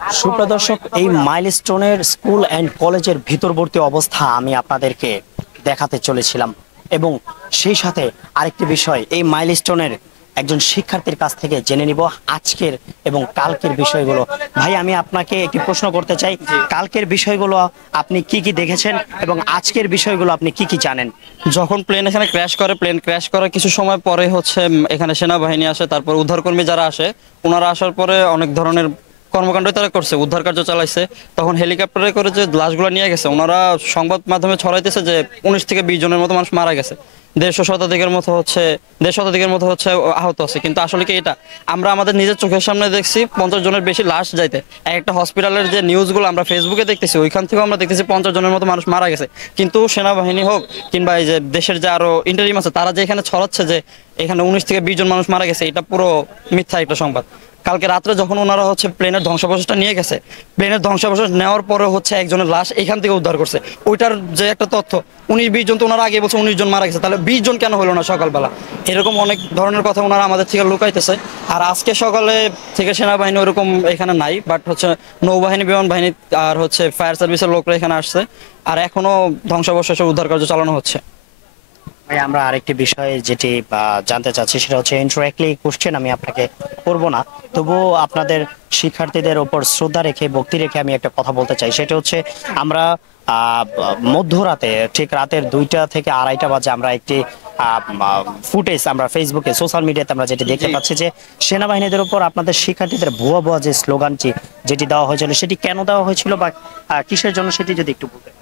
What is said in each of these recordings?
সুপ্রিয় দর্শক, এই মাইলস্টোনের স্কুল অ্যান্ড কলেজের ভিতরবর্তী অবস্থা আমি আপনাদেরকে দেখাতে চলেছিলাম এবং সেই সাথে আরেকটি বিষয়, এই মাইলস্টোনের একজন শিক্ষার্থীর কাছ থেকে জেনে নিব আজকের এবং কালকের বিষয়গুলো। ভাই, আমি আপনাকে একটি প্রশ্ন করতে চাই, কালকের বিষয়গুলো আপনি কি কি দেখেছেন এবং আজকের বিষয়গুলো আপনি কি কি জানেন? যখন প্লেন এখানে ক্র্যাশ করে, প্লেন ক্র্যাশ করার কিছু সময় পরে হচ্ছে এখানে সেনাবাহিনী আসে, তারপর উদ্ধারকর্মী যারা আসে ওনারা আসার পরে অনেক ধরনের কর্মকাণ্ড তারা করছে, উদ্ধার কার্য চালাইছে। তখন হেলিকপ্টারে করে যে লাশগুলো নিয়ে গেছে, ওনারা সংবাদ মাধ্যমে ছড়াইতেছে যে 19 থেকে 20 জনের মতো মানুষ মারা গেছে, 150 শতাধিকের মতো হচ্ছে আহত আছে। কিন্তু আসলে কি এটা আমরা আমাদের নিজের চোখের সামনে দেখছি 50 জনের বেশি লাশ যাইতে। একটা হসপিটালের যে নিউজগুলো আমরা ফেসবুকে দেখতেছি, ওইখান থেকেও আমরা দেখতেছি 50 জনের মতো মানুষ মারা গেছে। কিন্তু সেনাবাহিনী হোক কিংবা এই যে দেশের যে আরো ইন্টারিম আছে, তারা যে এখানে ছড়াচ্ছে যে এখানে 19 থেকে 20 জন মানুষ মারা গেছে, এটা পুরো মিথ্যা একটা সংবাদ। কালকে রাত্রে যখন ওনারা হচ্ছে প্লেনের ধ্বংসাবশেষটা নিয়ে গেছে, প্লেনের ধ্বংসাবশেষ নেওয়ার পরে হচ্ছে একজনের লাশ এখান থেকে উদ্ধার করছে। ওইটার যে একটা তথ্য 19-20 জন, তো ওনারা আগে বলছে 19 জন মারা গেছে, তাহলে 20 জন কেন হলো না সকালবেলা? এরকম অনেক ধরনের কথা ওনারা আমাদের থেকে লুকাইতেছে। আর আজকে সকালে থেকে সেনাবাহিনী ওরকম এখানে নাই, বাট হচ্ছে নৌবাহিনী, বিমান বাহিনী আর হচ্ছে ফায়ার সার্ভিসের লোকরা এখানে আসছে, আর এখনো ধ্বংসাবশেষের উদ্ধার কার্য চালানো হচ্ছে। ভাই, আমরা আরেকটি বিষয় যেটি জানতে চাচ্ছি সেটা হচ্ছে ইনডাইরেক্টলি কোশ্চেন আমি আপনাকে করব না, তবুও আপনাদের শিক্ষার্থীদের ওপর শ্রদ্ধা রেখে ভক্তি রেখে আমি একটা কথা বলতে চাই। সেটা হচ্ছে আমরা মধ্যরাতে, ঠিক রাতের 2টা থেকে 2:30 বাজে আমরা একটি ফুটেজ আমরা ফেসবুকে, সোশ্যাল মিডিয়াতে আমরা যেটি দেখতে পাচ্ছি যে সেনাবাহিনীদের উপর আপনাদের শিক্ষার্থীদের ভুয়া ভুয়া যে স্লোগানটি যেটি দেওয়া হয়েছিল, সেটি কেন দেওয়া হয়েছিল বা কিসের জন্য সেটি যদি একটু বলতেন।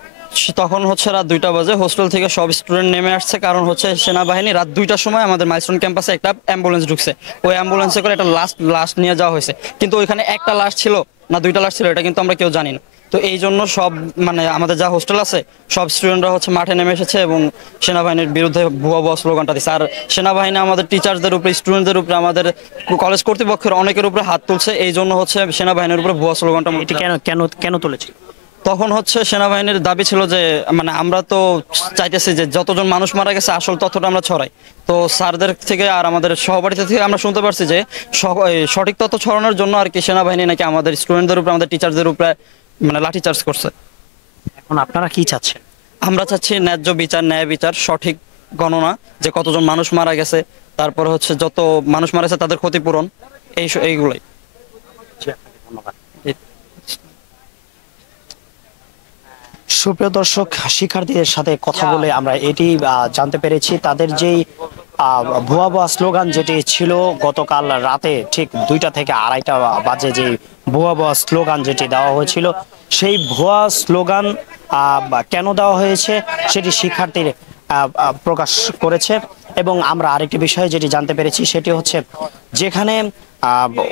তখন হচ্ছে রাত 2টা বাজে, হোস্টেল থেকে সব স্টুডেন্ট নেমে আসছে, কারণ হচ্ছে সেনাবাহিনী রাত 2টার সময় আমাদের মাইলস্টোন ক্যাম্পাসে একটা অ্যাম্বুলেন্স ঢুকছে। ওই অ্যাম্বুলেন্সে করে একটা লাশ নিয়ে যাওয়া হয়েছে, কিন্তু ওইখানে একটা লাশ ছিল না 2টা লাশ ছিল, এটা কিন্তু আমরা কেউ জানি না। তো এই জন্য সব মানে আমাদের যা হোস্টেল আছে সব স্টুডেন্টরা হচ্ছে মাঠে নেমে এসেছে এবং সেনাবাহিনীর বিরুদ্ধে ভুয়া ভুয়া স্লোগানটা দিচ্ছে। আর সেনাবাহিনী আমাদের টিচারদের উপরে, স্টুডেন্টদের উপরে, আমাদের কলেজ কর্তৃপক্ষের অনেকের উপরে হাত তুলছে। এই জন্য হচ্ছে সেনাবাহিনীর উপরে ভুয়া স্লোগানটা। এটি কেন কেন কেন তুলেছিল? তখন হচ্ছে সেনাবাহিনীর দাবি ছিল যে মানে আমরা তো চাইতেছি যে যতজন মানুষ মারা গেছে আসল তথ্যটা আমরা ছড়াই। তো স্যারদের থেকে আর আমাদের সহপাঠীদের থেকে আমরা শুনতে পারছি যে সঠিক তথ্য ছড়ানোর জন্য আর কি সেনাবাহিনী নাকি আমাদের স্টুডেন্টদের উপরে, আমাদের টিচারদের উপরে মানে লাঠিচার্জ করছে। এখন আপনারা কি চাচ্ছেন? আমরা চাচ্ছি ন্যায্য বিচার, ন্যায় বিচার, সঠিক গণনা, যে কতজন মানুষ মারা গেছে, তারপর হচ্ছে যত মানুষ মারা গেছে তাদের ক্ষতিপূরণ, এইগুলাই। ধন্যবাদ। সুপ্রিয় দর্শক, শিক্ষার্থীদের সাথে কথা বলে আমরা এটি জানতে পেরেছি তাদের যেই ভুয়া ভুয়া স্লোগান যেটি ছিল গতকাল রাতে ঠিক 2টা থেকে 2:30 বাজে, যে ভুয়া ভুয়া স্লোগান যেটি দেওয়া হয়েছিল, সেই ভুয়া স্লোগান কেন দেওয়া হয়েছে সেটি শিক্ষার্থীর প্রকাশ করেছে। এবং আমরা আরেকটি বিষয় যেটি জানতে পেরেছি সেটি হচ্ছে যেখানে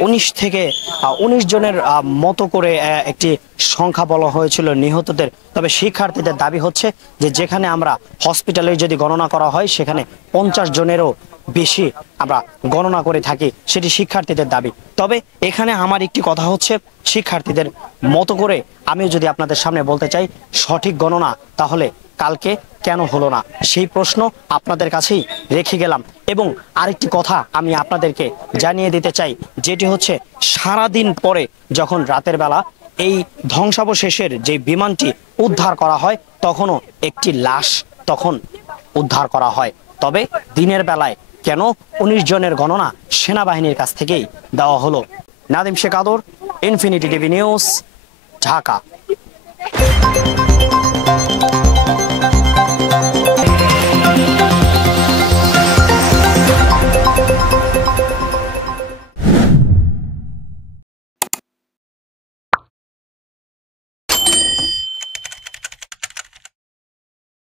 19 জনের মতো করে একটি সংখ্যা বলা হয়েছিল নিহতদের, তবে শিক্ষার্থীদের দাবি হচ্ছে যে যেখানে আমরা হসপিটালের যদি গণনা করা হয় সেখানে 50 জনেরও বেশি আমরা গণনা করে থাকি, সেটি শিক্ষার্থীদের দাবি। তবে এখানে আমার একটি কথা হচ্ছে, শিক্ষার্থীদের মতো করে আমিও যদি আপনাদের সামনে বলতে চাই সঠিক গণনা তাহলে কালকে কেন হলো না, সেই প্রশ্ন আপনাদের কাছেই রেখে গেলাম। এবং আরেকটি কথা আমি আপনাদেরকে জানিয়ে দিতে চাই, যেটি হচ্ছে সারাদিন পরে যখন রাতের বেলা এই ধ্বংসাবশেষের যে বিমানটি উদ্ধার করা হয় তখনও একটি লাশ তখন উদ্ধার করা হয়, তবে দিনের বেলায় কেন 19 জনের গণনা সেনাবাহিনীর কাছ থেকেই দেওয়া হলো। নাদিম শেখ আদর, ইনফিনিটি টিভি নিউজ, ঢাকা।